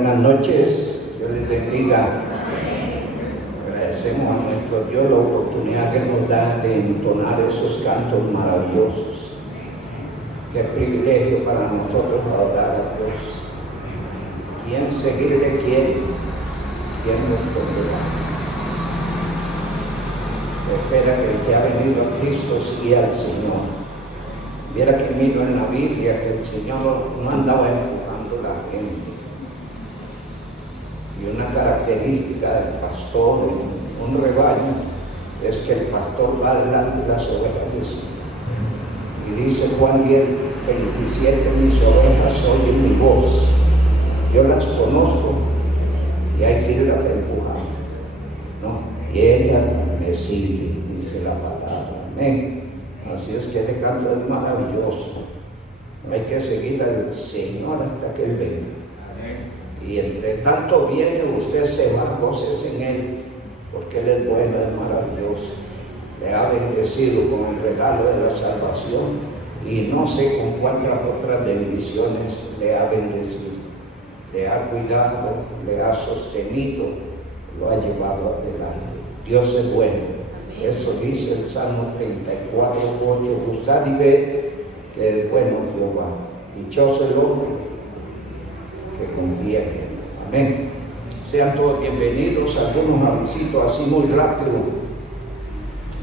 Buenas noches, Dios les bendiga. Agradecemos a nuestro Dios la oportunidad que nos da de entonar esos cantos maravillosos. Qué privilegio para nosotros adorar a Dios. ¿Quién seguirle quiere? ¿Quién responderá? Espera que el que ha venido a Cristo siga al Señor. Viera que miro en la Biblia que el Señor no andaba empujando a la gente. Y una característica del pastor en un rebaño es que el pastor va adelante de las ovejas de sí. Y dice Juan 10, 27, mis ovejas oyen mi voz. Yo las conozco y hay que irlas empujando, ¿no? Y ella me sigue, dice la palabra. Amén. Así es que este canto es maravilloso. Hay que seguir al Señor hasta que Él venga. Y entre tanto viene, usted se va, gócese en Él, porque Él es bueno, es maravilloso. Le ha bendecido con el regalo de la salvación y no sé con cuántas otras bendiciones le ha bendecido. Le ha cuidado, le ha sostenido, lo ha llevado adelante. Dios es bueno. Eso dice el Salmo 34, 8. Gustad y ved que es bueno Jehová. Dichoso el hombre que confía en Él. Amén. Sean todos bienvenidos. Algunos avisitos así muy rápido.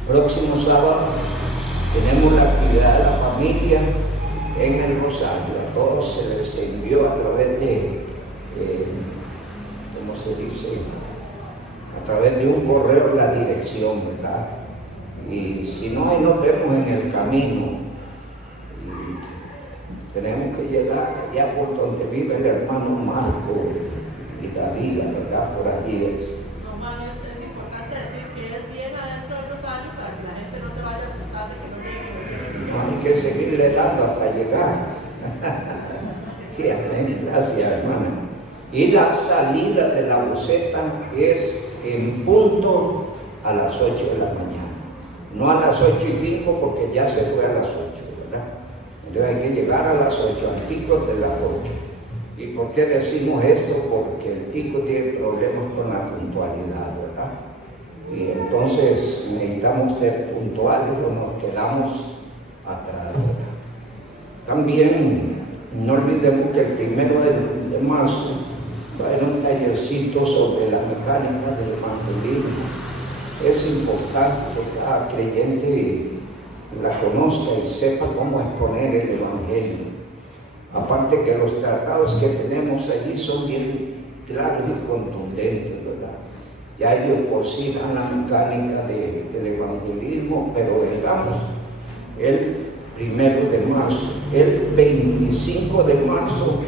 Próximo sábado tenemos la actividad de la familia en el Rosario. A todos se les envió a través de, ¿cómo se dice? A través de un correo la dirección, ¿verdad? Y si no, ahí nos vemos en el camino. Y tenemos que llegar allá por donde vive el hermano Marco y David, ¿verdad? Por allí es. No, es importante decir que él viene adentro del Rosario para que la gente no se vaya a asustar de que no llegue. No hay que seguirle dando hasta llegar. Sí, amén. Gracias, hermana. Y la salida de la buceta es en punto a las 8 de la mañana. No a las 8:05 porque ya se fue a las 8, ¿verdad? Entonces hay que llegar a las 8, al tico de las 8. ¿Y por qué decimos esto? Porque el tico tiene problemas con la puntualidad, ¿verdad? Y entonces necesitamos ser puntuales o nos quedamos atrás, ¿verdad? También no olvidemos que el 1 de marzo va a haber un tallercito sobre la mecánica del evangelismo. Es importante que cada creyente la conozca y sepa cómo exponer el evangelio. Aparte que los tratados que tenemos allí son bien claros y contundentes, ¿verdad? Ya ellos por sí dan la mecánica del evangelismo, pero digamos, el 1 de marzo, el 25 de marzo,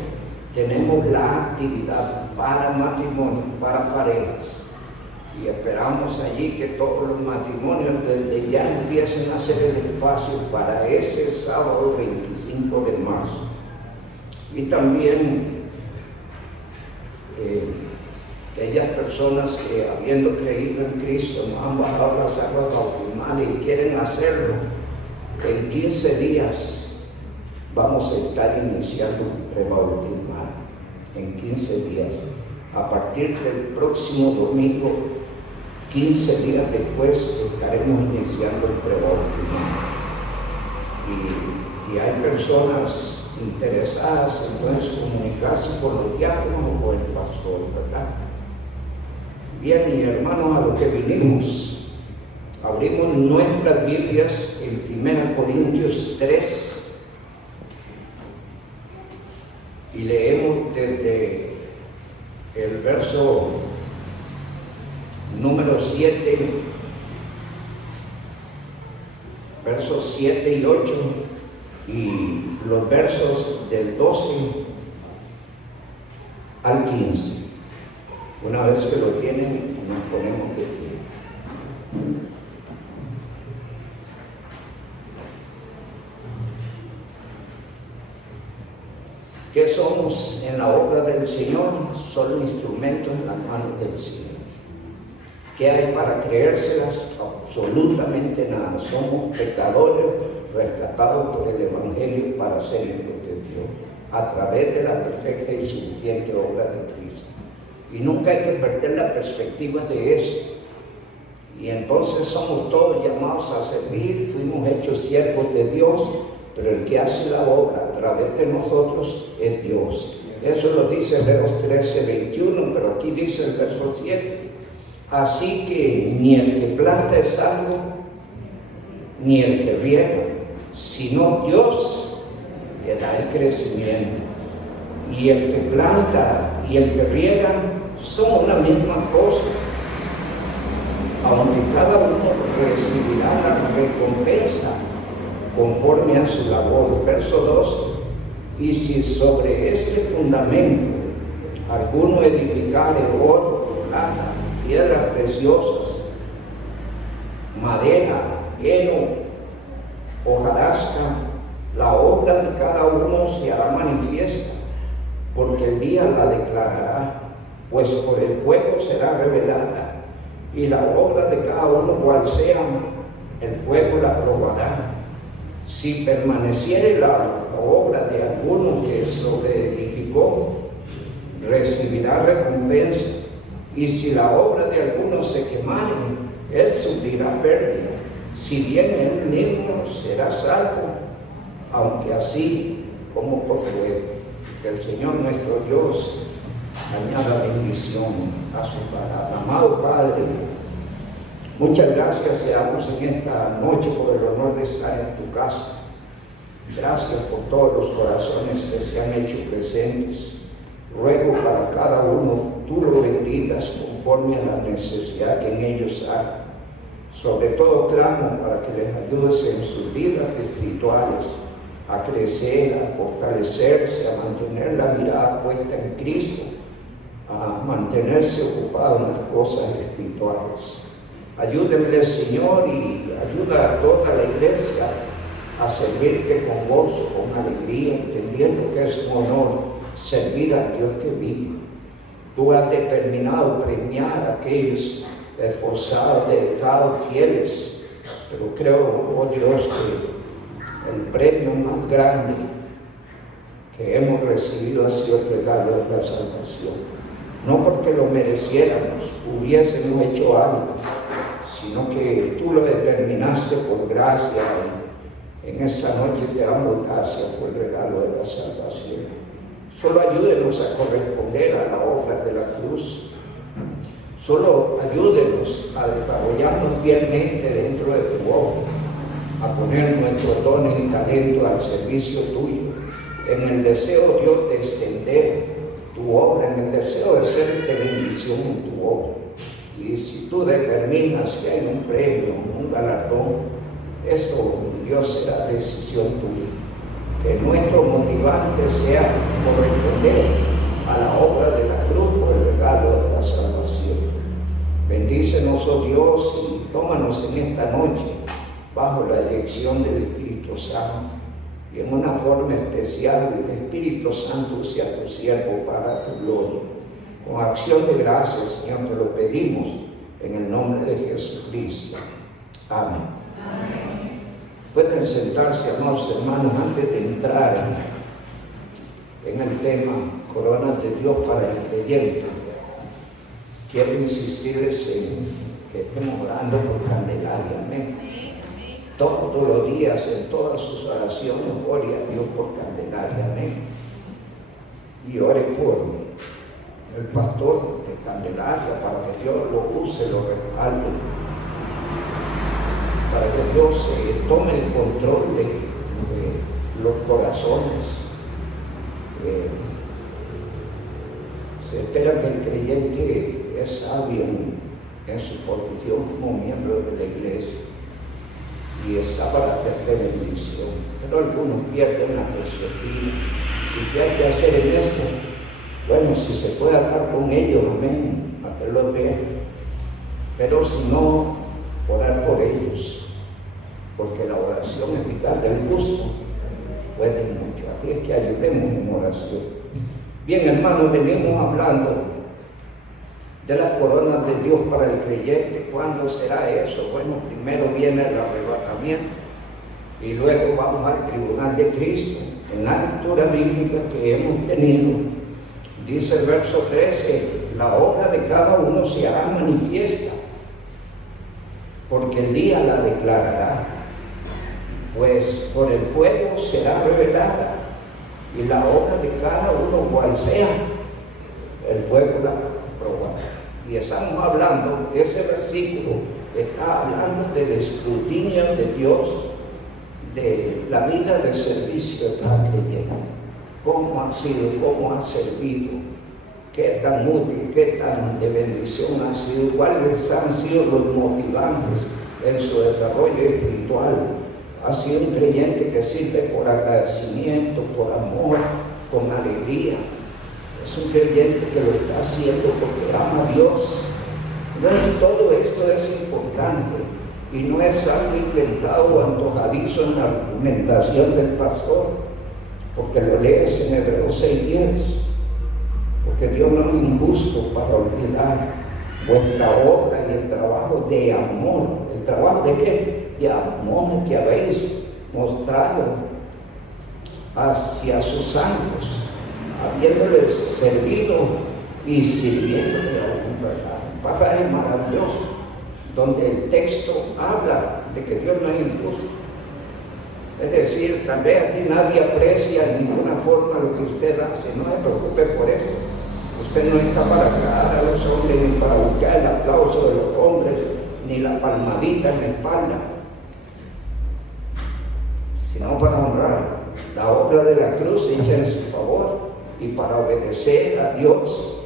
tenemos la actividad para matrimonio, para parejas. Y esperamos allí que todos los matrimonios desde ya empiecen a hacer el espacio para ese sábado 25 de marzo. Y también aquellas personas que habiendo creído en Cristo no han bajado las aguas bautismales y quieren hacerlo, en 15 días vamos a estar iniciando un prebautismal. En 15 días. A partir del próximo domingo, 15 días después, estaremos iniciando el prebautismal. Y si hay personas interesadas, entonces comunicarse con los diáconos o con el pastor, ¿verdad? Bien, y hermanos, a lo que vinimos, abrimos nuestras Biblias en 1 Corintios 3 y leemos desde el verso número 7, versos 7 y 8, y los versos del 12 al 15. Una vez que lo tienen, nos ponemos de pie. ¿Qué somos en la obra del Señor? Solo instrumentos en las manos del Señor. ¿Qué hay para creérselas? Absolutamente nada. Somos pecadores rescatados por el Evangelio para ser hijos de Dios. a través de la perfecta y suficiente obra de Cristo. Y nunca hay que perder la perspectiva de eso. Y entonces somos todos llamados a servir, fuimos hechos siervos de Dios, pero el que hace la obra a través de nosotros es Dios. Eso lo dice Hebreos 13:21, pero aquí dice el verso 7. Así que ni el que planta es salvo, ni el que riega, sino Dios le da el crecimiento. Y el que planta y el que riega son una misma cosa, aunque cada uno recibirá la recompensa conforme a su labor. Verso 12. Y si sobre este fundamento alguno edificare oro, plata, piedras preciosas, madera, heno, hojarasca, la obra de cada uno se hará manifiesta, porque el día la declarará, pues por el fuego será revelada, y la obra de cada uno cual sea, el fuego la probará. Si permaneciere la obra de alguno que sobreedificó, recibirá recompensa, y si la obra de alguno se quemare, él sufrirá pérdida, si bien él mismo será salvo, aunque así como por fuego. Que el Señor nuestro Dios añada bendición a su palabra. Amado Padre, muchas gracias seamos en esta noche por el honor de estar en tu casa. Gracias por todos los corazones que se han hecho presentes. Ruego para cada uno, tú lo bendigas conforme a la necesidad que en ellos hay. Sobre todo clamo para que les ayudes en sus vidas espirituales, a crecer, a fortalecerse, a mantener la mirada puesta en Cristo, a mantenerse ocupado en las cosas espirituales. Ayúdenme, Señor, y ayuda a toda la iglesia a servirte con gozo, con alegría, entendiendo que es un honor servir al Dios que vive. Tú has determinado premiar a aquellos esforzados, dedicados, fieles, pero creo, oh Dios, que el premio más grande que hemos recibido ha sido el regalo de la salvación. No porque lo mereciéramos, hubiésemos hecho algo, sino que tú lo determinaste por gracia, y en esta noche te damos gracias por el regalo de la salvación. Solo ayúdenos a corresponder a la obra de la cruz. Solo ayúdenos a desarrollarnos fielmente dentro de tu obra, a poner nuestros dones y talentos al servicio tuyo, en el deseo, Dios, de extender tu obra, en el deseo de ser de bendición en tu obra. Y si tú determinas que hay un premio, un galardón, esto, Dios, será decisión tuya. Que nuestro motivante sea corresponder a la obra de la cruz por el regalo de la salvación. Bendícenos, oh Dios, y tómanos en esta noche bajo la dirección del Espíritu Santo, y en una forma especial el Espíritu Santo sea tu siervo para tu gloria. Con acción de gracias, Señor, te lo pedimos en el nombre de Jesucristo. Amén. Amén. Pueden sentarse, amados hermanos, antes de entrar en el tema Coronas de Dios para el creyente. Quiero insistirles en que estemos orando por Candelaria. Amén. Todos los días, en todas sus oraciones, ore a Dios por Candelaria. Amén. Y ore por el pastor de Candelaria, para que Dios lo use, lo respalde, para que Dios tome el control de los corazones. Se espera que el creyente es sabio en su posición como miembro de la iglesia y está para hacer de bendición, pero algunos pierden la perspectiva. ¿Y qué hay que hacer en esto? Bueno, si se puede hablar con ellos, amén, hacerlo bien, pero si no, orar por ellos, porque la oración eficaz del justo puede mucho. Así es que ayudemos en oración. Bien, hermanos, venimos hablando de las coronas de Dios para el creyente. ¿Cuándo será eso? Bueno, primero viene el arrebatamiento y luego vamos al tribunal de Cristo. En la lectura bíblica que hemos tenido, dice el verso 13, la obra de cada uno se hará manifiesta, porque el día la declarará, pues por el fuego será revelada, y la obra de cada uno, cual sea, el fuego la probará. Y estamos hablando, ese versículo está hablando del escrutinio de Dios, de la vida de servicio de cada creyente. ¿Cómo ha sido? ¿Cómo ha servido? ¿Qué tan útil, qué tan de bendición ha sido? ¿Cuáles han sido los motivantes en su desarrollo espiritual? Ha sido un creyente que sirve por agradecimiento, por amor, con alegría. Es un creyente que lo está haciendo porque ama a Dios. Entonces todo esto es importante y no es algo inventado o antojadizo en la argumentación del pastor, porque lo lees en Hebreos 6:10, porque Dios no es injusto para olvidar vuestra obra y el trabajo de amor. ¿El trabajo de qué? De amor que habéis mostrado hacia sus santos, habiéndoles servido y sirviéndoles a verdad. Un pasaje maravilloso donde el texto habla de que Dios no es injusto. Es decir, tal vez aquí nadie aprecia de ninguna forma lo que usted hace. No se preocupe por eso. Usted no está para agradar a los hombres, ni para buscar el aplauso de los hombres, ni la palmadita en la espalda, sino para honrar la obra de la cruz hecha en su favor y para obedecer a Dios,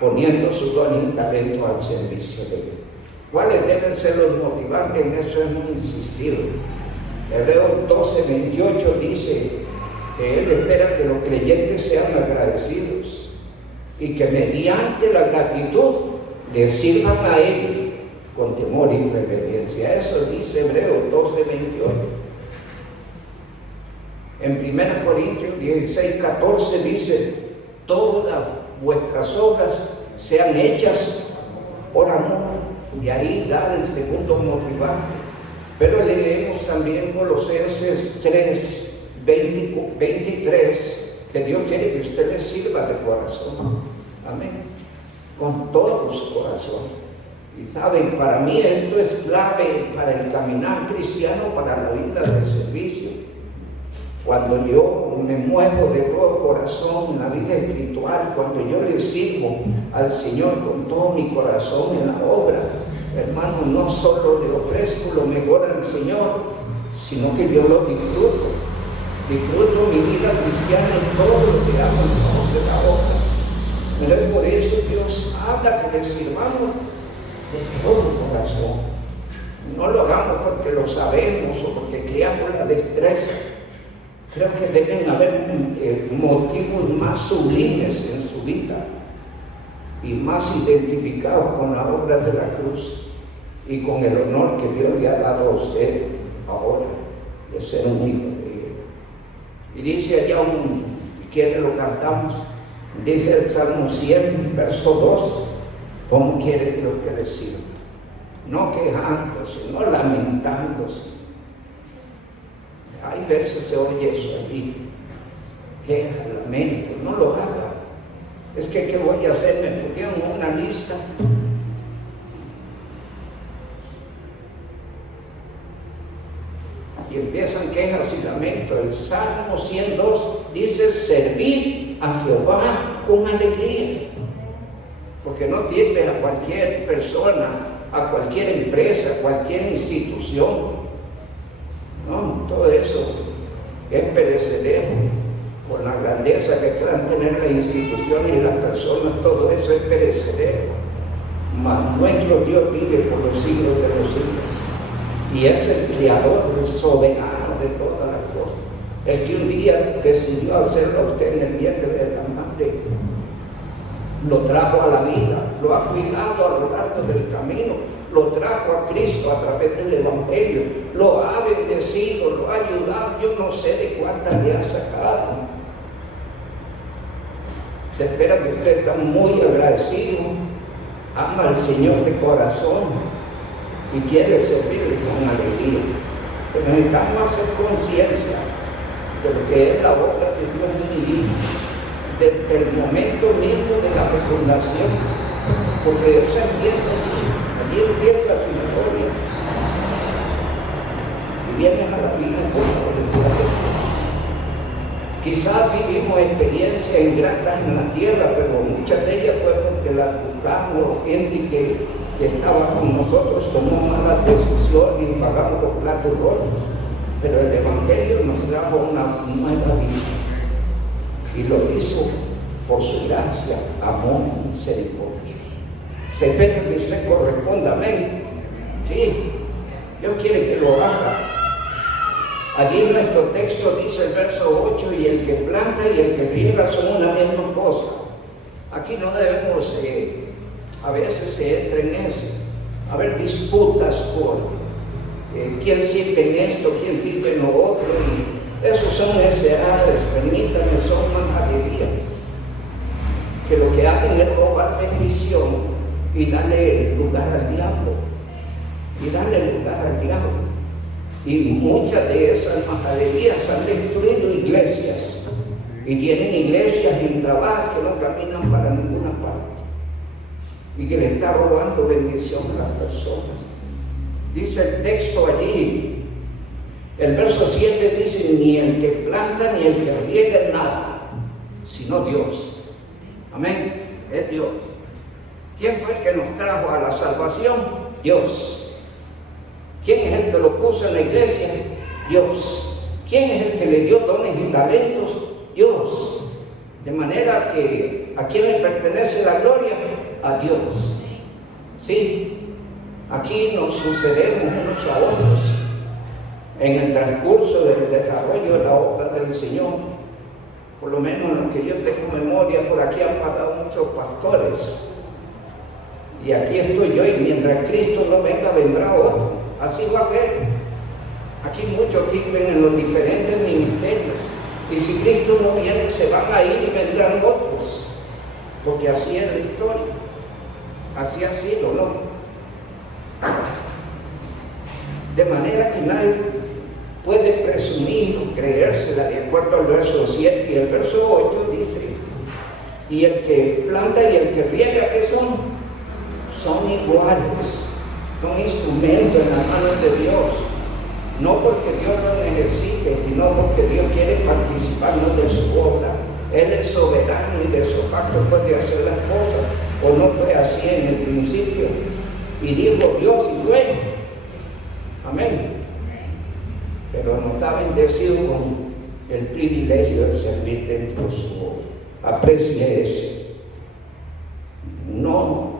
poniendo su don y talento al servicio de Dios. ¿Cuáles deben ser los motivantes? En eso hemos insistido. Hebreos 12:28 dice que Él espera que los creyentes sean agradecidos y que mediante la gratitud le sirvan a Él con temor y reverencia. Eso dice Hebreos 12:28. En 1 Corintios 16:14 dice: todas vuestras obras sean hechas por amor. Y ahí da el segundo motivante. Pero leemos también Colosenses 3:23, que Dios quiere que usted le sirva de corazón. Amén. Con todo su corazón. Y saben, para mí esto es clave para el caminar cristiano, para la vida del servicio. Cuando yo me muevo de todo corazón en la vida espiritual, cuando yo le sirvo al Señor con todo mi corazón en la obra, hermano, no solo le ofrezco lo mejor al Señor, sino que yo lo disfruto. Disfruto mi vida cristiana en todo lo que hago en favor de la obra. Pero por eso Dios habla que le sirvamos de todo corazón. No lo hagamos porque lo sabemos o porque creamos la destreza. Creo que deben haber motivos más sublimes en su vida y más identificados con la obra de la cruz y con el honor que Dios le ha dado a usted ahora de ser un hijo de Él. Y dice allá quiere lo cantamos, dice el Salmo 100, verso 2, ¿cómo quiere Dios que le sirva? No quejándose, no lamentándose. Hay veces se oye eso allí, queja, lamento, no lo haga. Es que ¿qué voy a hacer? Me pusieron una lista. Y empiezan quejas y lamentos. El Salmo 102 dice: servir a Jehová con alegría. Porque no sirve a cualquier persona, a cualquier empresa, a cualquier institución. No, todo eso es perecedero. Por la grandeza que puedan tener las instituciones y las personas, todo eso es perecedero. Mas nuestro Dios vive por los siglos de los siglos. Y es el creador, el soberano de todas las cosas. El que un día decidió hacerlo a usted en el vientre de la madre, lo trajo a la vida, lo ha cuidado a lo largo del camino, lo trajo a Cristo a través del Evangelio, lo ha bendecido, lo ha ayudado, yo no sé de cuántas le ha sacado. Se espera que usted está muy agradecido, ama al Señor de corazón y quiere servirle con alegría. Pero necesitamos hacer conciencia de lo que es la obra de Dios divino, desde el momento mismo de la fecundación, porque eso empieza allí empieza su historia, y viene a la vida por voluntad de Dios. Quizás vivimos experiencias ingratas en la tierra, pero muchas de ellas fue porque las buscamos, gente que estaba con nosotros tomó malas decisiones y pagamos los platos rotos. Pero el Evangelio nos trajo una nueva vida y lo hizo por su gracia, amor y misericordia. Se espera que usted corresponda, amén. Sí, Dios quiere que lo haga. Allí en nuestro texto dice el verso 8, y el que planta y el que riega son una misma cosa. Aquí no debemos, a veces se entra en eso, haber disputas por quién sirve en esto, quién sirve en lo otro, y esos son necedades, permítanme, son majadería, que lo que hacen es robar bendición y darle lugar al diablo, y muchas de esas majaderías han destruido iglesias, y tienen iglesias en trabajo que no caminan para ninguna parte, y que le está robando bendición a las personas. Dice el texto allí, el verso 7 dice, ni el que planta ni el que riega nada, sino Dios. Amén, es Dios. ¿Quién fue el que nos trajo a la salvación? Dios. ¿Quién es el que lo puso en la iglesia? Dios. ¿Quién es el que le dio dones y talentos? Dios. De manera que, ¿a quién le pertenece la gloria? A Dios. ¿Sí? Aquí nos sucedemos unos a otros en el transcurso del desarrollo de la obra del Señor. Por lo menos en lo que yo tengo memoria, por aquí han pasado muchos pastores. Y aquí estoy yo, y mientras Cristo no venga, vendrá otro. Así va a ser. Aquí muchos sirven en los diferentes ministerios. Y si Cristo no viene, se van a ir y vendrán otros. Porque así es la historia. Así ha sido, ¿no? De manera que nadie puede presumir o creérsela. De acuerdo al verso 7 y el verso 8 dice, y el que planta y el que riega, ¿qué son? Son iguales, son instrumentos en las manos de Dios, no porque Dios lo necesite, sino porque Dios quiere participarnos de su obra. Él es soberano y de su pacto puede hacer las cosas, o no fue así en el principio. Y dijo Dios y fue. Amén. Pero nos ha bendecido con el privilegio de servir dentro de su obra. Aprecie eso. No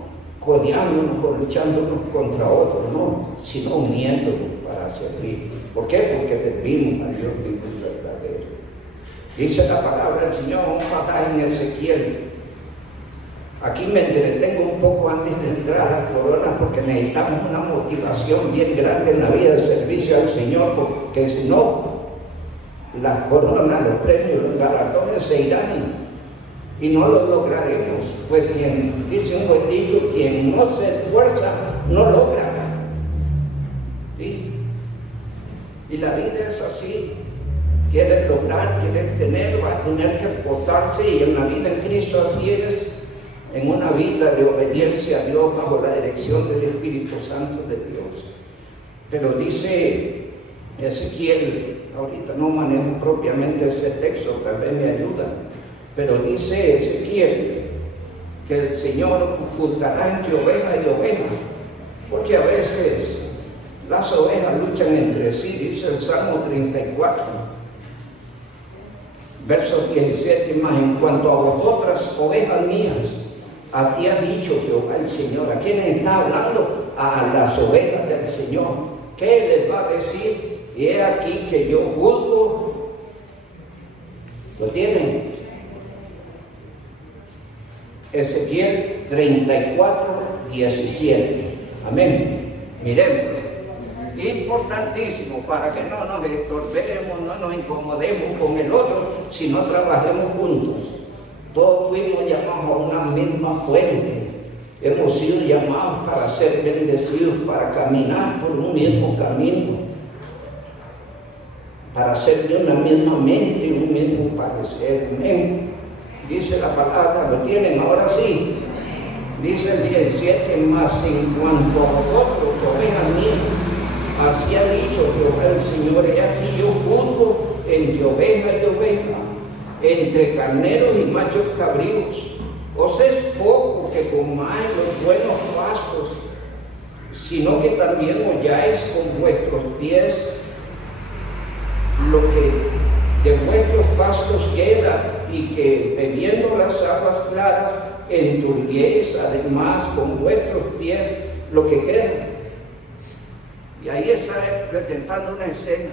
codeándonos o luchándonos contra otros, no, sino uniéndonos para servir. ¿Por qué? Porque servimos a Dios vivo y verdadero. Dice la palabra del Señor, un pasaje en Ezequiel. Aquí me entretengo un poco antes de entrar a la corona, porque necesitamos una motivación bien grande en la vida de servicio al Señor, porque si no, las coronas, los premios, los galardones se irán y no lo lograremos. Pues quien, dice un buen dicho, quien no se esfuerza, no logra. ¿Sí? Y la vida es así. Quieres lograr, quieres tener, va a tener que esforzarse, y en la vida en Cristo así es. En una vida de obediencia a Dios bajo la dirección del Espíritu Santo de Dios. Pero dice Ezequiel, ahorita no manejo propiamente ese texto, tal vez me ayuda, pero dice Ezequiel que el Señor juzgará entre oveja y oveja, porque a veces las ovejas luchan entre sí, dice el Salmo 34, verso 17, más en cuanto a vosotras, ovejas mías, así ha dicho Jehová el Señor. ¿A quiénes está hablando? A las ovejas del Señor. ¿Qué les va a decir? Y he aquí que yo juzgo. ¿Lo tienen? Ezequiel 34, 17. Amén. Miremos. Importantísimo para que no nos estorbemos, no nos incomodemos con el otro, sino trabajemos juntos. Todos fuimos llamados a una misma fuente. Hemos sido llamados para ser bendecidos, para caminar por un mismo camino. para ser de una misma mente y un mismo parecer. Amén. Dice la palabra, ¿lo tienen? Ahora sí. Dice el 17, más en cuanto a vosotros, ovejas mías, así ha dicho Jehová el Señor, he aquí yo juzgo entre oveja y oveja, entre carneros y machos cabríos. Os es poco que comáis los buenos pastos, sino que también holláis con vuestros pies lo que de vuestros pastos queda, y que bebiendo las aguas claras enturbiéis además con vuestros pies lo que queda. Y ahí está presentando una escena.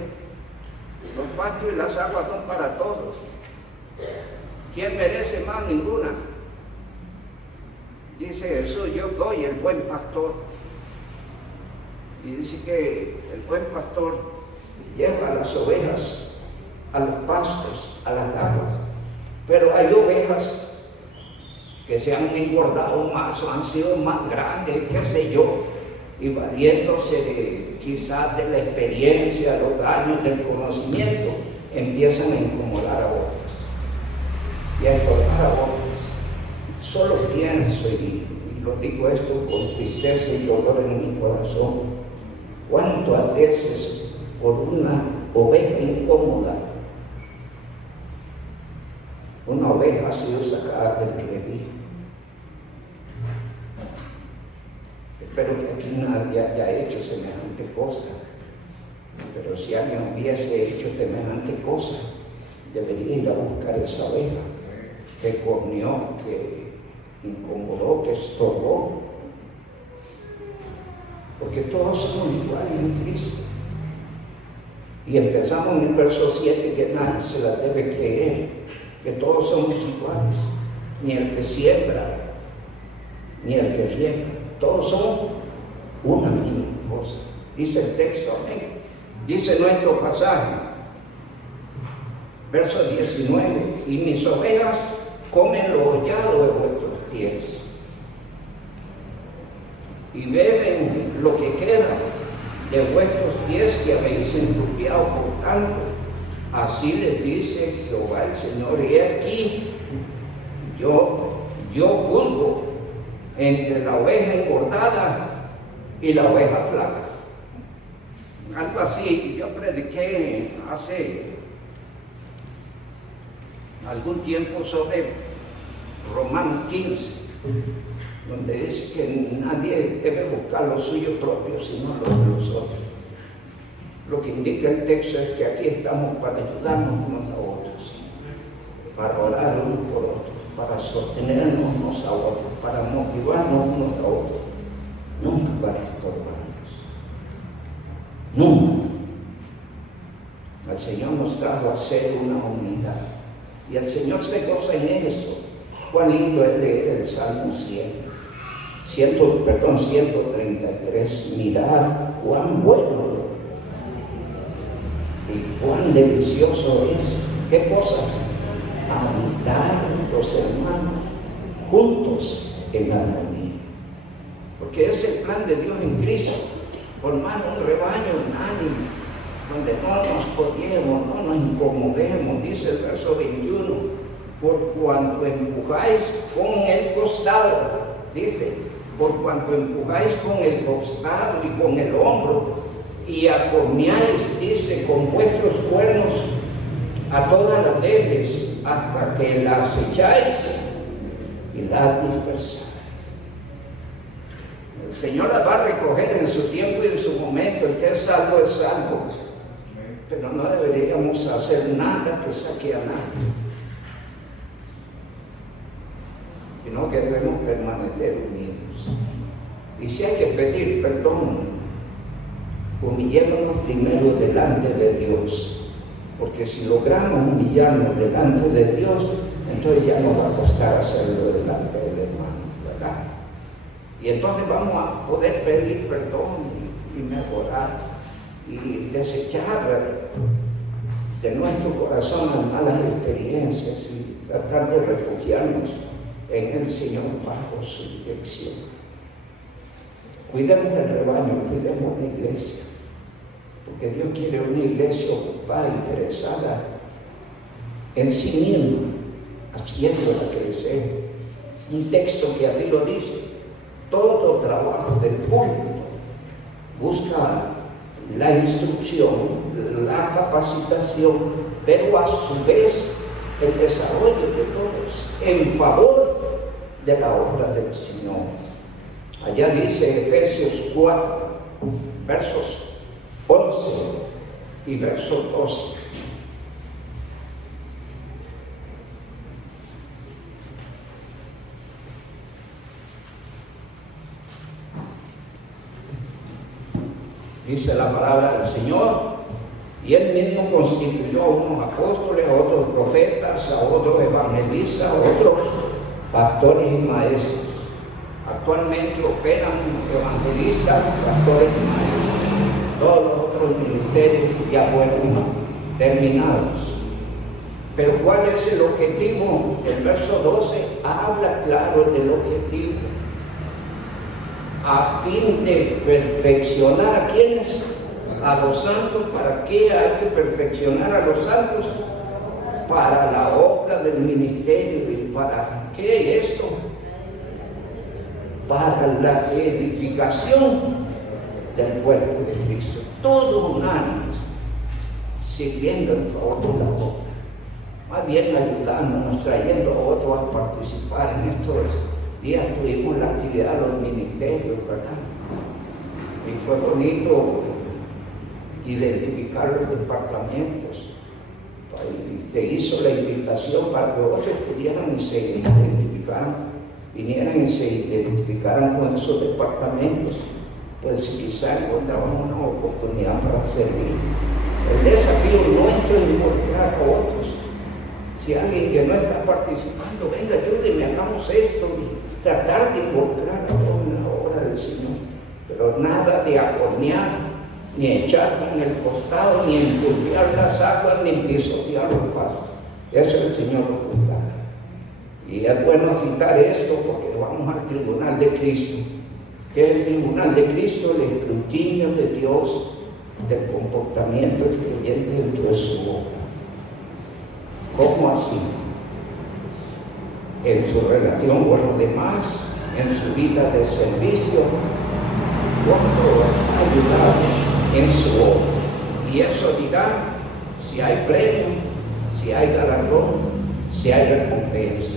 Los pastos y las aguas son para todos. ¿Quién merece más? Ninguna. Dice Jesús, yo soy el buen pastor. Y dice que el buen pastor lleva a las ovejas a los pastos, a las aguas. Pero hay ovejas que se han engordado más o han sido más grandes, qué sé yo, y valiéndose quizás de la experiencia, los años, del conocimiento, empiezan a incomodar a otros y a estorbar a otros. Solo pienso, y lo digo esto con tristeza y dolor en mi corazón, cuántas veces por una oveja incómoda, una oveja ha sido sacada del redil. Espero que aquí nadie haya hecho semejante cosa, pero si alguien hubiese hecho semejante cosa, debería ir a buscar esa oveja que corneó, que incomodó, que estorbó, porque todos somos iguales en Cristo. Y empezamos en el verso 7, que nadie se la debe creer, que todos somos iguales, ni el que siembra, ni el que riega, todos somos una misma cosa. Dice el texto, amén. Dice nuestro pasaje, verso 19, y mis ovejas comen lo hollado de vuestros pies, y beben lo que queda de vuestros pies que habéis enturbiado por tanto. Así les dice Jehová el Señor, y aquí yo juzgo entre la oveja engordada y la oveja flaca. Algo así yo prediqué hace algún tiempo sobre Romanos 15, donde dice que nadie debe buscar lo suyo propio, sino lo de los otros. Lo que indica el texto es que aquí estamos para ayudarnos unos a otros, para orar unos por otros, para sostenernos unos a otros, para motivarnos unos a otros, nunca para estorbarnos, nunca. El Señor nos trajo a ser una unidad, y el Señor se goza en eso. Cuán lindo es leer el Salmo 133, mirad cuán bueno y cuán delicioso es, qué cosa, habitar los hermanos juntos en armonía. Porque es el plan de Dios en Cristo, formar un rebaño unánime, donde no nos codiemos, no nos incomodemos. Dice el verso 21, por cuanto empujáis con el costado, dice, por cuanto empujáis con el costado y con el hombro, y acorneáis, dice, con vuestros cuernos a todas las débiles, hasta que las echáis y las dispersáis. El Señor las va a recoger en su tiempo y en su momento. El que es salvo es salvo, pero no deberíamos hacer nada que saque a nadie, sino que debemos permanecer unidos. Y si hay que pedir perdón, humillémonos primero delante de Dios, porque si logramos humillarnos delante de Dios, entonces ya nos va a costar hacerlo delante del hermano, ¿verdad? Y entonces vamos a poder pedir perdón y mejorar y desechar de nuestro corazón las malas experiencias y tratar de refugiarnos en el Señor bajo su dirección. Cuidemos el rebaño, cuidemos la iglesia, porque Dios quiere una iglesia ocupada, interesada en sí misma, haciéndola crecer. Un texto que así lo dice: todo trabajo del púlpito busca la instrucción, la capacitación, pero a su vez el desarrollo de todos en favor de la obra del Señor. Allá dice Efesios 4, versos 11 y verso 12. Dice la palabra del Señor: y Él mismo constituyó a unos apóstoles, a otros profetas, a otros evangelistas, a otros pastores y maestros. Actualmente operan evangelistas, pastores y maestros. Todos los otros ministerios ya fueron terminados. Pero ¿cuál es el objetivo? El verso 12 habla claro del objetivo. A fin de perfeccionar ¿a quiénes? A los santos. ¿Para qué hay que perfeccionar a los santos? Para la obra del ministerio. ¿Y para qué esto? Para la edificación del cuerpo de Cristo. Todos unánimes, sirviendo en favor de la obra. Más bien ayudándonos, trayendo a otros a participar en estos días. Tuvimos la actividad de los ministerios, ¿verdad? Y fue bonito identificar los departamentos. Y se hizo la invitación para que otros pudieran y se identificaran, vinieran y se identificaran con esos departamentos. Pues quizá encontraban una oportunidad para servir. El desafío nuestro es involucrar a otros. Si alguien que no está participando, venga, ayúdeme, hagamos esto, y tratar de involucrar a todos en la obra del Señor. Pero nada de acornear, ni echarme en el costado, ni enturbiar las aguas, ni pisotear los pastos. Eso el Señor lo juzgará. Y es bueno citar esto porque vamos al tribunal de Cristo. ¿Qué es el tribunal de Cristo? El escrutinio de Dios del comportamiento del creyente dentro de su obra. ¿Cómo así? En su relación con los demás, en su vida de servicio, cuánto ha ayudado en su obra. Y eso dirá si hay premio, si hay galardón, si hay recompensa.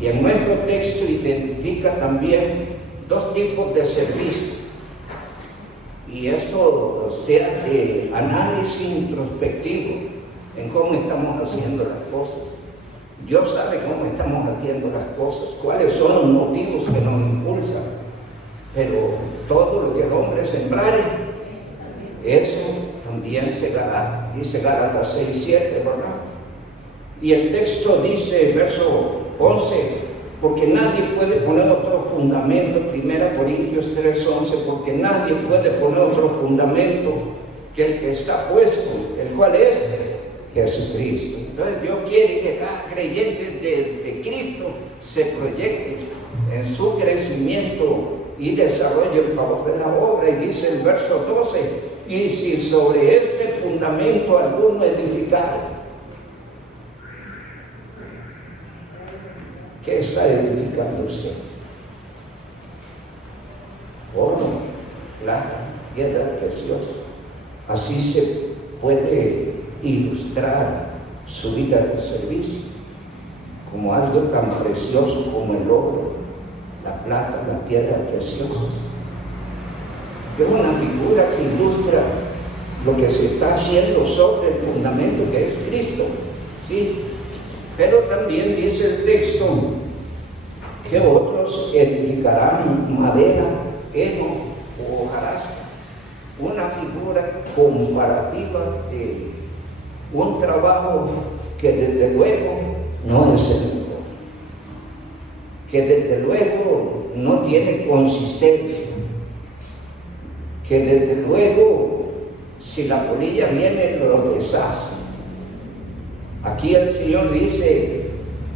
Y en nuestro texto identifica también dos tipos de servicio. Y esto sea de análisis introspectivo en cómo estamos haciendo las cosas. Dios sabe cómo estamos haciendo las cosas, cuáles son los motivos que nos impulsan. Pero todo lo que el hombre sembrare, eso también segará. Dice Gálatas 6:7, ¿verdad? Y el texto dice, verso 11, porque nadie puede poner otro fundamento, 1 Corintios 3:11, porque nadie puede poner otro fundamento que el que está puesto, el cual es Jesucristo. Entonces Dios quiere que cada creyente de Cristo se proyecte en su crecimiento y desarrollo en favor de la obra. Y dice el verso 12, y si sobre este fundamento alguno edificar, ¿qué está edificando usted? Oro, plata, piedra preciosa. Así se puede ilustrar su vida de servicio como algo tan precioso como el oro, la plata, las piedras preciosas. Es una figura que ilustra lo que se está haciendo sobre el fundamento que es Cristo, ¿sí? Pero también dice el texto que otros edificarán madera, heno o hojarasca. Una figura comparativa de un trabajo que desde luego no es el mejor, que desde luego no tiene consistencia, que desde luego si la polilla viene lo deshace. Aquí el Señor dice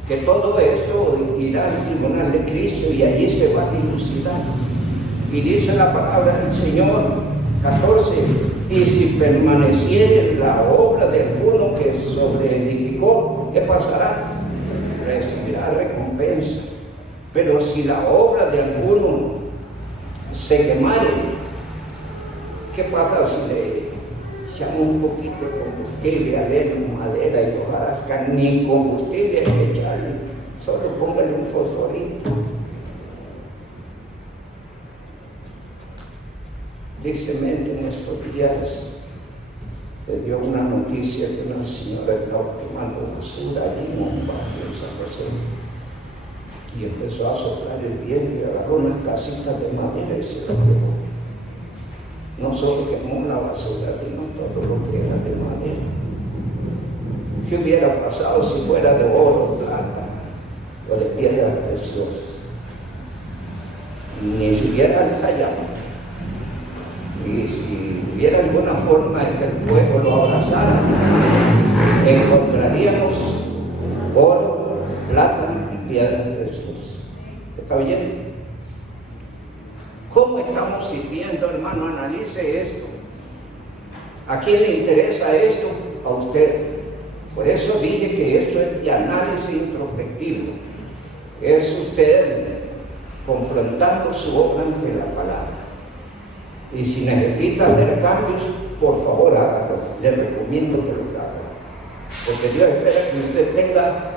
que todo esto irá al tribunal de Cristo y allí se va a dilucidar. Y dice la palabra del Señor, 14. Y si permaneciere la obra de alguno que sobreedificó, ¿qué pasará? Recibirá recompensa. Pero si la obra de alguno se quemare, ¿qué pasa si le echamos un poquito de combustible, arena, madera y hojarasca? Ni combustible hay que echarle, solo póngale un fosforito. Tristemente en estos días se dio una noticia que una señora estaba quemando basura allí en un barrio en San José, y empezó a soplar el viento y agarró unas casitas de madera y se las llevó. No solo quemó la basura, sino todo lo que era de madera. ¿Qué hubiera pasado si fuera de oro, plata o de piedras preciosas? Ni siquiera ensayamos. Y si hubiera alguna forma en que el fuego lo abrazara, encontraríamos oro, plata y piedras preciosas. ¿Está oyendo? ¿Cómo estamos sirviendo, hermano? Analice esto. ¿A quién le interesa esto? A usted. Por eso dije que esto es de análisis introspectivo. Es usted confrontando su obra ante la palabra. Y si necesita hacer cambios, por favor hágalos. Le recomiendo que los haga. Porque Dios espera que usted tenga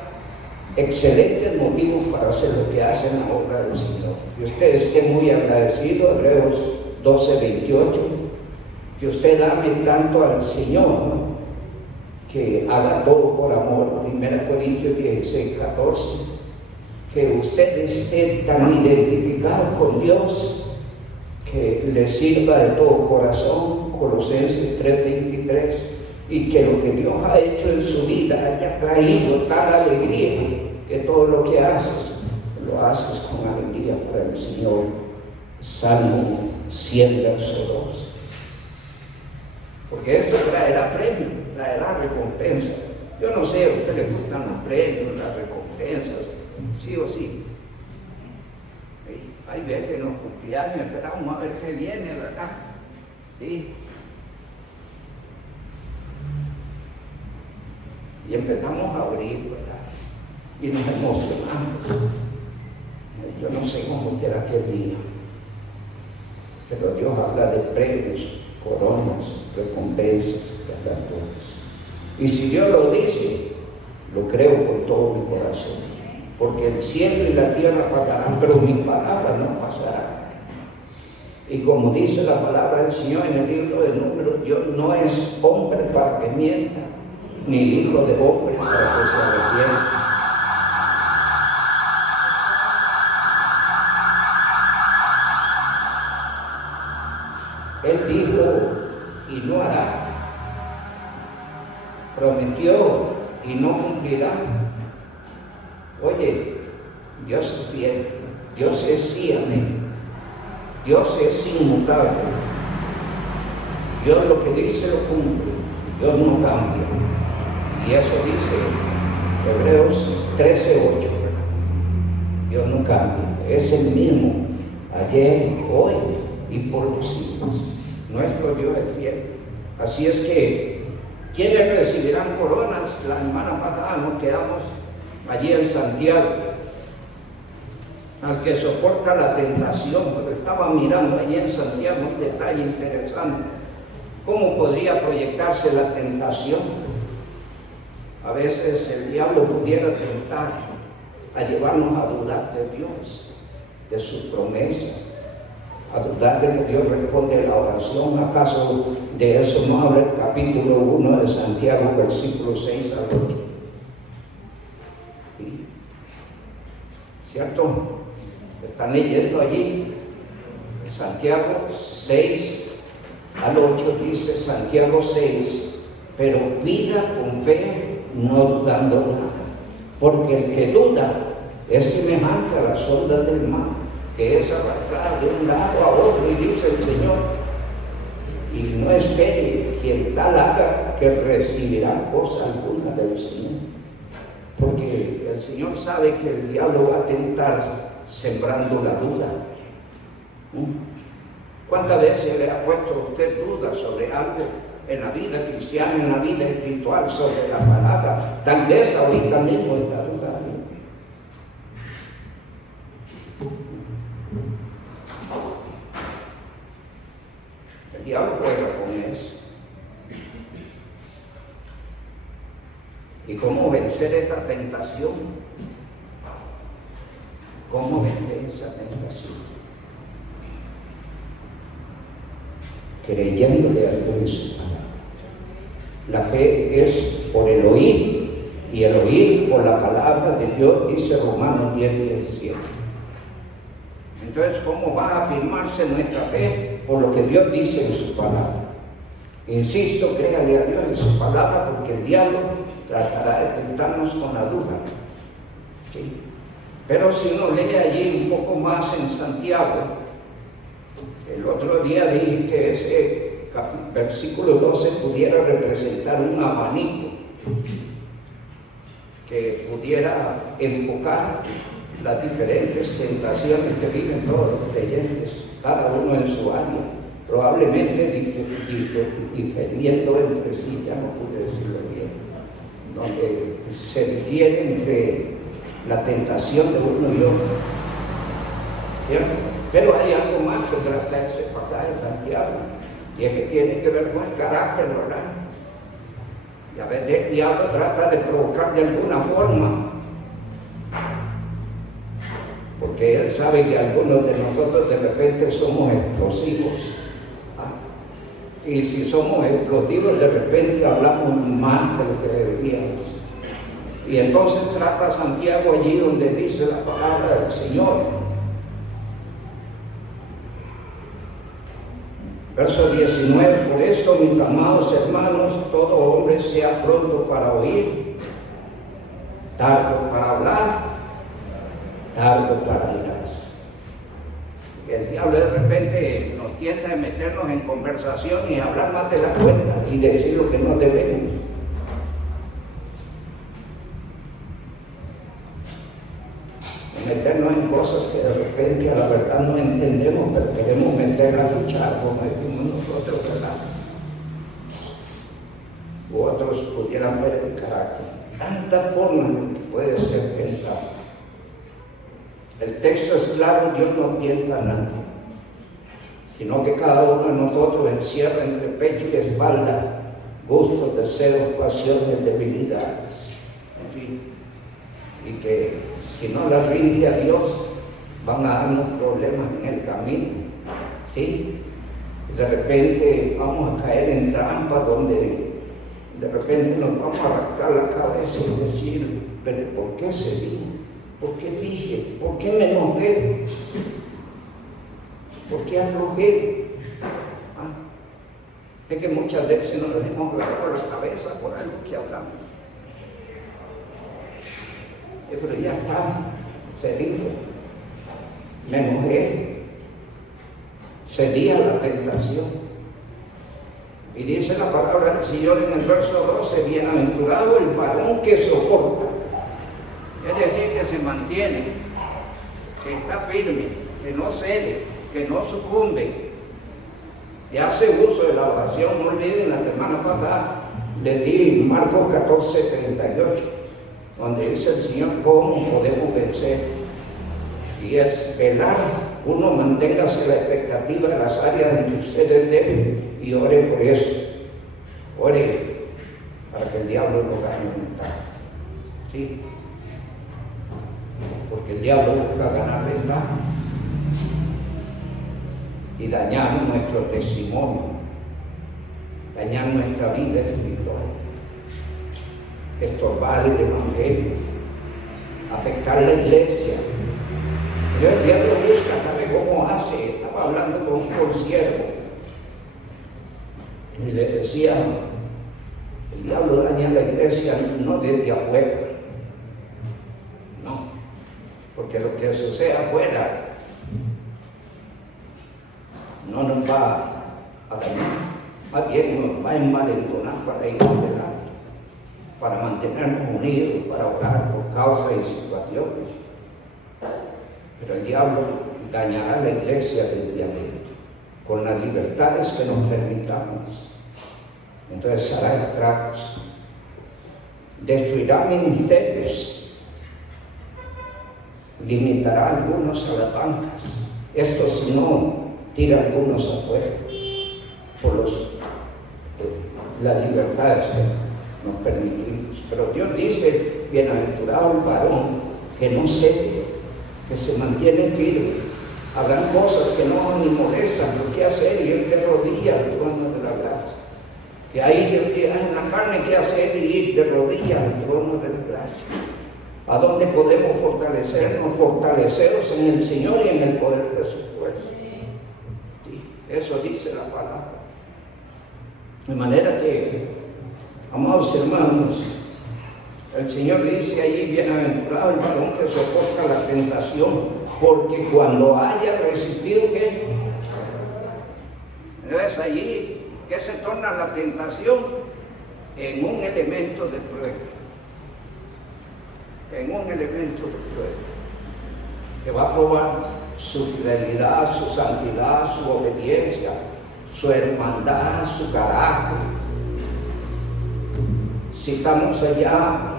excelentes motivos para hacer lo que hace en la obra del Señor. Que usted esté muy agradecido, Hebreos 12:28, que usted ame tanto al Señor, ¿no? Que haga todo por amor. 1 Corintios 16:14, que usted esté tan identificado con Dios que le sirva de todo corazón. Colosenses 3:23, y que lo que Dios ha hecho en su vida haya traído tal alegría que todo lo que haces, lo haces con alegría para el Señor. Salmo 100, verso 2. Porque esto traerá premio, traerá recompensa. Yo no sé, a usted le gustan los premios, las recompensas, sí o sí. Hay veces en los cumpleaños esperamos a ver qué viene, ¿verdad? Sí. Y empezamos a abrir, ¿verdad? Y nos emocionamos. Yo no sé cómo será aquel día, pero Dios habla de premios, coronas, recompensas, galardones. Y si Dios lo dice, lo creo con todo mi corazón. Porque el cielo y la tierra pasarán, pero mi palabra no pasará. Y como dice la palabra del Señor en el libro de Números, Dios no es hombre para que mienta, ni hijo de hombre para que se arrepienta. Él dijo y no hará, prometió y no cumplirá. Oye, Dios es fiel, Dios es sí, amén. Dios es inmutable. Dios lo que dice lo cumple, Dios no cambia. Y eso dice Hebreos 13:8. Dios no cambia, es el mismo ayer, hoy y por los siglos. Nuestro Dios es fiel. Así es que, ¿quiénes recibirán coronas? La semana pasada nos quedamos allí en Santiago. Al que soporta la tentación, pero estaba mirando allí en Santiago un detalle interesante. ¿Cómo podría proyectarse la tentación? A veces el diablo pudiera tentar a llevarnos a dudar de Dios, de sus promesas, a dudar de que Dios responde a la oración. ¿Acaso de eso no habla el capítulo 1 de Santiago, versículos 6 al 8? ¿Sí? ¿Cierto? Están leyendo allí Santiago 6 al 8, dice Santiago 6, pero pida con fe, no dudando nada, porque el que duda es semejante a las ondas del mar, que es arrastrada de un lado a otro, y dice el Señor, y no espere quien tal haga que recibirá cosa alguna del Señor, porque el Señor sabe que el diablo va a tentar sembrando la duda. ¿Cuántas veces le ha puesto a usted dudas sobre algo en la vida cristiana, en la vida espiritual, sobre la palabra? Tal vez ahorita mismo está dudando. El diablo juega con eso. ¿Y cómo vencer esa tentación? ¿Cómo vencer esa tentación? Creyéndole a Dios y su palabra. La fe es por el oír, y el oír por la palabra de Dios, dice Romanos 10:17. Entonces, ¿cómo va a afirmarse nuestra fe? Por lo que Dios dice en su palabra. Insisto, créale a Dios en su palabra, porque el diablo tratará de tentarnos con la duda. ¿Sí? Pero si uno lee allí un poco más en Santiago, el otro día dije que ese versículo 12 pudiera representar un abanico que pudiera enfocar las diferentes tentaciones que viven todos los creyentes, cada uno en su área, probablemente diferiendo entre sí, ya no pude decirlo bien, donde se difiere entre la tentación de uno y otro, ¿cierto? Pero hay algo más que trata ese pasaje de Santiago, y es que tiene que ver con el carácter, ¿verdad? Y a veces el diablo trata de provocar de alguna forma, porque él sabe que algunos de nosotros de repente somos explosivos. Y si somos explosivos, de repente hablamos más de lo que deberíamos. Y entonces trata Santiago allí donde dice la palabra del Señor. Verso 19: por esto, mis amados hermanos, todo hombre sea pronto para oír, tardo para hablar, tardo para irarse. El diablo de repente nos tienta a meternos en conversación y hablar más de la cuenta y decir lo que no debemos. Meternos en cosas que de repente a la verdad no entendemos, pero queremos meter a luchar, como decimos nosotros, ¿verdad? U otros pudieran ver el carácter. Tantas formas en que puede ser tentado. El texto es claro: Dios no tienta a nadie, sino que cada uno de nosotros encierra entre pecho y espalda gustos, deseos, pasiones, debilidades, en fin, y que si no las rinde a Dios, van a darnos problemas en el camino, ¿sí? De repente vamos a caer en trampas donde de repente nos vamos a rascar la cabeza y decir: pero ¿por qué cedí? ¿Por qué dije? ¿Por qué me enojé? ¿Por qué aflojé? Sé que muchas veces nos dejamos agarrar la cabeza por algo que hablamos. Pero ya está, cedido. Me enojé, cedí a la tentación. Y dice la palabra del Señor en el verso 12: bienaventurado el varón que soporta. Es decir, que se mantiene, que está firme, que no cede, que no sucumbe, que hace uso de la oración. No olviden, la semana pasada les di Marcos 14:38, donde dice el Señor cómo podemos vencer. Y es velar, uno manténgase la expectativa de las áreas en que usted es débil y ore por eso. Ore para que el diablo no gane ventaja. ¿Sí? Porque el diablo busca ganar ventaja y dañar nuestro testimonio, dañar nuestra vida espiritual, estorbar el evangelio, afectar la iglesia. Pero el diablo busca, ¿sabe cómo hace? Estaba hablando con un consiervo y le decía: el diablo daña la iglesia no desde afuera, no, porque lo que sucede afuera no nos va a dañar, más bien nos va a envalentonar para ir adelante, para mantenernos unidos, para orar por causas y situaciones. Pero el diablo dañará la iglesia desde adentro. con las libertades que nos permitamos. Entonces hará estragos, destruirá ministerios, limitará a algunos a las bancas. Esto si no tira a algunos afuera por las libertades que nos permitimos. Pero Dios dice, bienaventurado el varón que no cede, que se mantiene firme. Habrán cosas que no ni molestan, lo que hacer y ir de rodillas al trono de la gracia. Que hay en la carne que hacer y ir de rodillas al trono de la gracia. ¿A dónde podemos fortalecernos? Fortaleceros en el Señor y en el poder de su fuerza. Sí, eso dice la palabra. De manera que, amados hermanos, el Señor dice allí, bienaventurado el varón que soporta la tentación, porque cuando haya resistido, ¿qué? Entonces allí, ¿qué se torna la tentación? En un elemento de prueba. En un elemento de prueba. Que va a probar su fidelidad, su santidad, su obediencia, su hermandad, su carácter. Citamos allá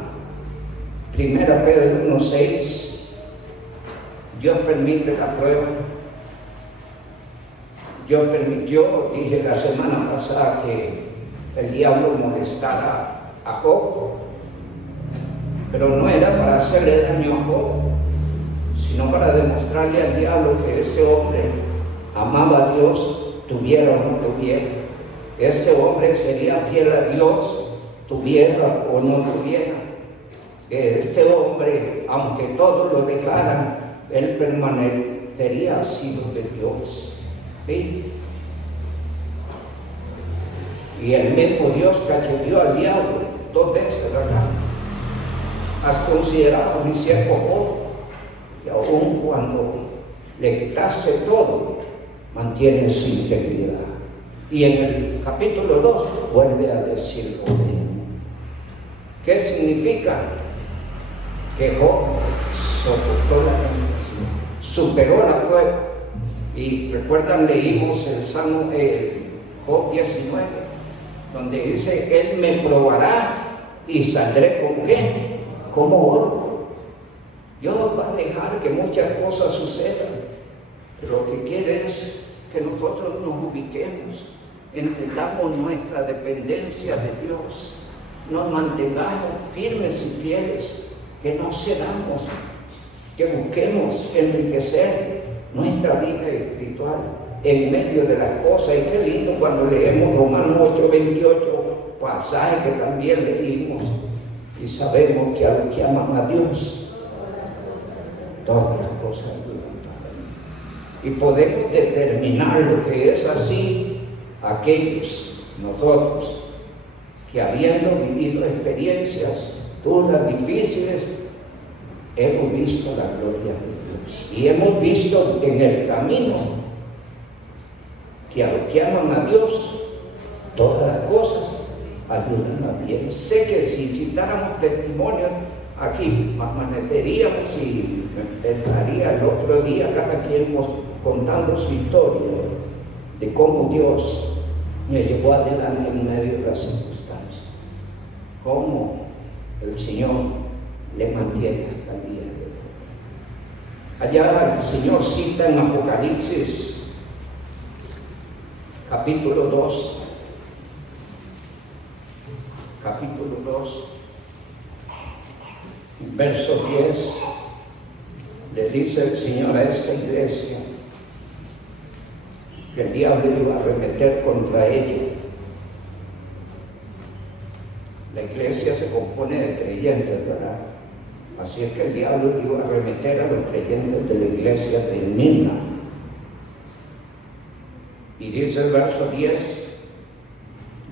1 Pedro 1:6. Dios permite la prueba. Dios permitió, dije la semana pasada, que el diablo molestara a Job, pero no era para hacerle daño a Job, sino para demostrarle al diablo que este hombre amaba a Dios, tuviera o no tuviera. Este hombre sería fiel a Dios, tuviera o no tuviera. Que este hombre, aunque todos lo dejaran, él permanecería asido de Dios. ¿Sí? Y el mismo Dios cacheteó al diablo 2 veces, ¿verdad? ¿Has considerado, mi siervo Job? Y aún cuando le quitaste todo, mantiene su integridad. Y en el capítulo 2 vuelve a decir lo mismo. ¿Qué significa? Que Job soportó la tentación, superó la prueba. Y recuerdan, leímos el Salmo Job 19, donde dice, Él me probará y saldré con ¿qué? Como oro. Dios va a dejar que muchas cosas sucedan, pero lo que quiere es que nosotros nos ubiquemos, entendamos nuestra dependencia de Dios, nos mantengamos firmes y fieles, que no cedamos, que busquemos enriquecer nuestra vida espiritual en medio de las cosas. Y qué lindo cuando leemos Romanos 8:28, pasaje que también leímos, y sabemos que a los que aman a Dios, todas las cosas ayudan para mí. Y podemos determinar lo que es así aquellos, nosotros, que habiendo vivido experiencias duras, difíciles, hemos visto la gloria de Dios. Y hemos visto en el camino que a los que aman a Dios, todas las cosas ayudan a bien. Sé que si citáramos testimonios, aquí amaneceríamos y empezaría el otro día cada quien contando su historia de cómo Dios me llevó adelante en medio de las circunstancias, cómo el Señor le mantiene hasta el día de hoy. Allá el Señor cita en Apocalipsis capítulo 2, verso 10, le dice el Señor a esta iglesia que el diablo iba a arremeter contra ella. La iglesia se compone de creyentes, ¿verdad? Así es que el diablo iba a arremeter a los creyentes de la iglesia de Esmirna. Y dice el verso 10,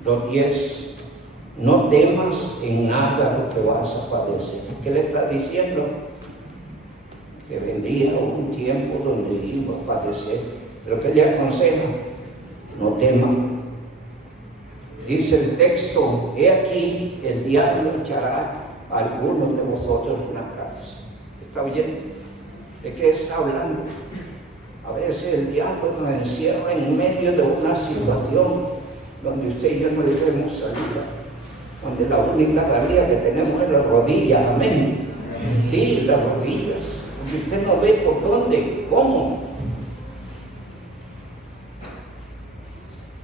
2:10, no temas en nada lo que vas a padecer. ¿Qué le está diciendo? Que vendría un tiempo donde iba a padecer. Pero ¿qué le aconseja? No teman. Dice el texto, he aquí, el diablo echará a algunos de vosotros en la cárcel. ¿Está oyendo? ¿De qué está hablando? A veces el diablo nos encierra en medio de una situación donde usted y yo no debemos salir, donde la única salida que tenemos es la rodilla, amén. Sí, las rodillas. Si usted no ve por dónde, cómo.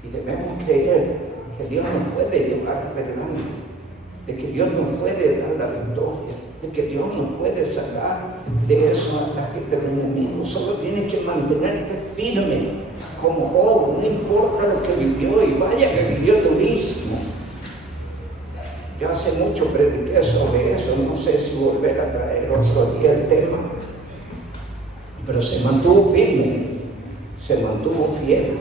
Y debemos creer que Dios nos puede llevar adelante, de que Dios nos puede dar la victoria, de que Dios nos puede sacar de esos ataques del enemigo. Solo tienes que mantenerte firme como Job, no importa lo que vivió, y vaya que vivió durísimo. Yo hace mucho prediqué sobre eso, no sé si volver a traer otro día el tema, pero se mantuvo firme, se mantuvo fiel.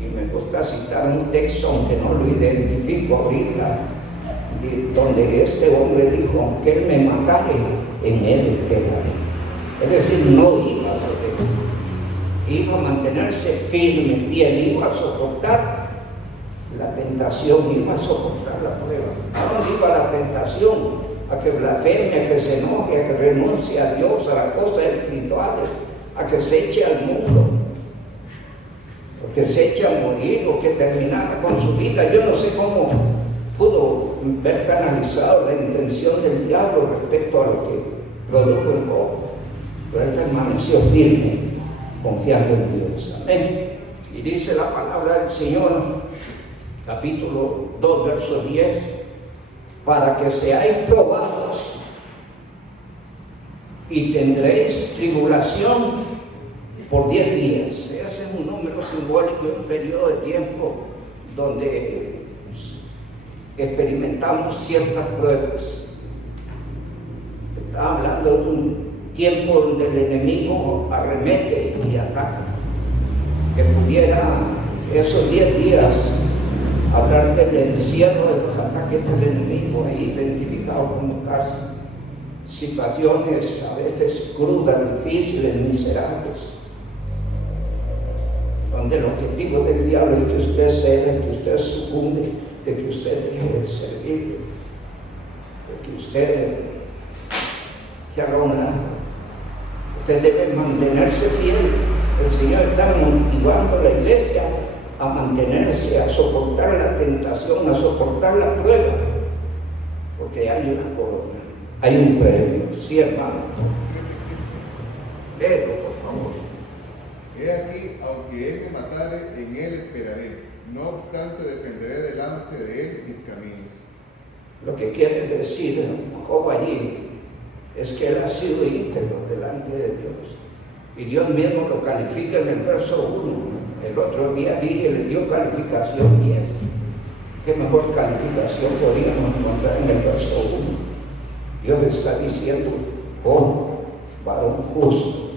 Y me gusta citar un texto, aunque no lo identifico ahorita, donde este hombre dijo: aunque él me matare, en él esperaré. Es decir, no iba a ceder, iba a mantenerse firme, fiel, iba a soportar la tentación, iba a soportar la prueba. ¿A dónde iba la tentación? A que blasfeme, a que se enoje, a que renuncie a Dios, a las cosas espirituales, a que se eche al mundo, o que se eche a morir, o que terminara con su vida. Yo no sé cómo pudo ver canalizado la intención del diablo respecto a lo que produjo en Job, pero él permaneció firme, confiando en Dios. Amén. Y dice la palabra del Señor, capítulo 2, verso 10, para que seáis probados y tendréis tribulación por 10 días. Ese es un número simbólico de un periodo de tiempo donde experimentamos ciertas pruebas. Está hablando de un tiempo donde el enemigo arremete y ataca. Que pudiera esos 10 días hablar del encierro de los ataques del enemigo, ahí identificados como casi situaciones a veces crudas, difíciles, miserables, donde el objetivo del diablo es que usted ceda, que usted sucumbe, de que usted deje de servir, de que usted se haga un lado. Usted debe mantenerse fiel. El Señor está motivando a la iglesia a mantenerse, a soportar la tentación, a soportar la prueba, porque hay una corona, hay un premio. Sí, hermano. Léelo, por favor. He aquí, aunque él me matare, en él esperaré. No obstante, defenderé delante de él mis caminos. Lo que quiere decir Job allí es que él ha sido íntegro delante de Dios. Y Dios mismo lo califica en el verso 1. El otro día dije, le dio calificación 10. ¿Qué mejor calificación podríamos encontrar en el verso 1? Dios está diciendo: oh, varón justo,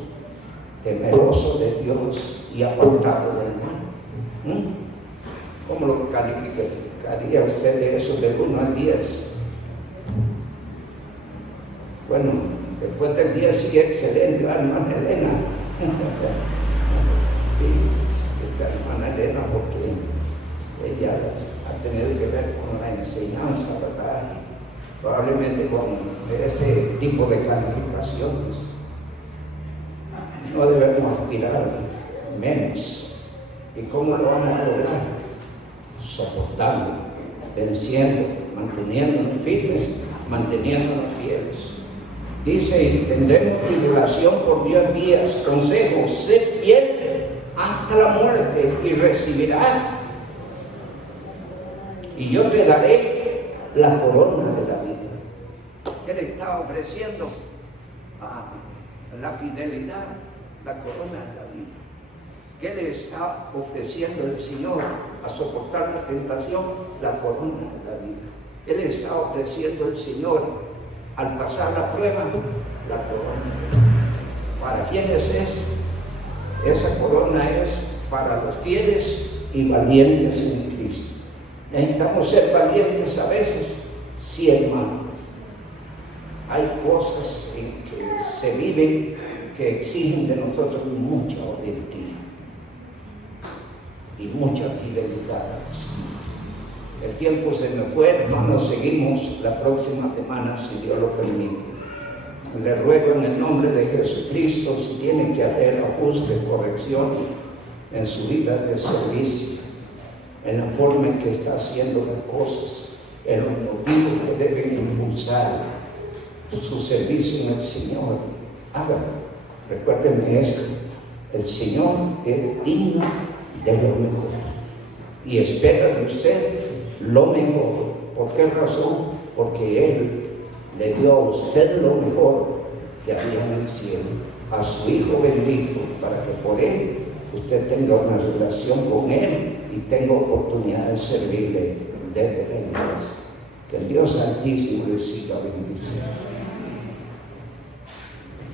temeroso de Dios y apartado del mal. ¿Cómo lo calificaría usted de eso de 1 al 10? Bueno, después del 10 sigue excelente, hermana Elena. Sí, esta hermana Elena, porque ella ha tenido que ver con la enseñanza, ¿verdad? Probablemente con ese tipo de calificaciones. No debemos aspirar menos. ¿Y cómo lo vamos a lograr? Soportando, venciendo, manteniéndonos firmes, manteniéndonos fieles. Dice: tendremos tribulación por 10 días. Consejo: sé fiel hasta la muerte y recibirás, y yo te daré la corona de la vida. ¿Qué le está ofreciendo? La fidelidad, la corona de la vida. ¿Qué le está ofreciendo el Señor a soportar la tentación? La corona de la vida. ¿Qué le está ofreciendo el Señor al pasar la prueba? La corona. ¿Para quiénes es? Esa corona es para los fieles y valientes en Cristo. ¿Necesitamos ser valientes a veces? Sí, hermano. Hay cosas en que se viven que exigen de nosotros mucha valentía y mucha fidelidad. El tiempo se me fue, hermanos. Seguimos la próxima semana, si Dios lo permite. Le ruego en el nombre de Jesucristo, si tiene que hacer ajustes, correcciones en su vida de servicio, en la forma en que está haciendo las cosas, en los motivos que deben impulsar su servicio en el Señor, hágalo. Recuérdeme esto: el Señor es digno de lo mejor y espera de usted lo mejor. ¿Por qué razón? Porque Él le dio a usted lo mejor que había en el cielo, a su Hijo bendito, para que por Él usted tenga una relación con Él y tenga oportunidad de servirle desde la iglesia. Que el Dios Altísimo le siga bendiciendo.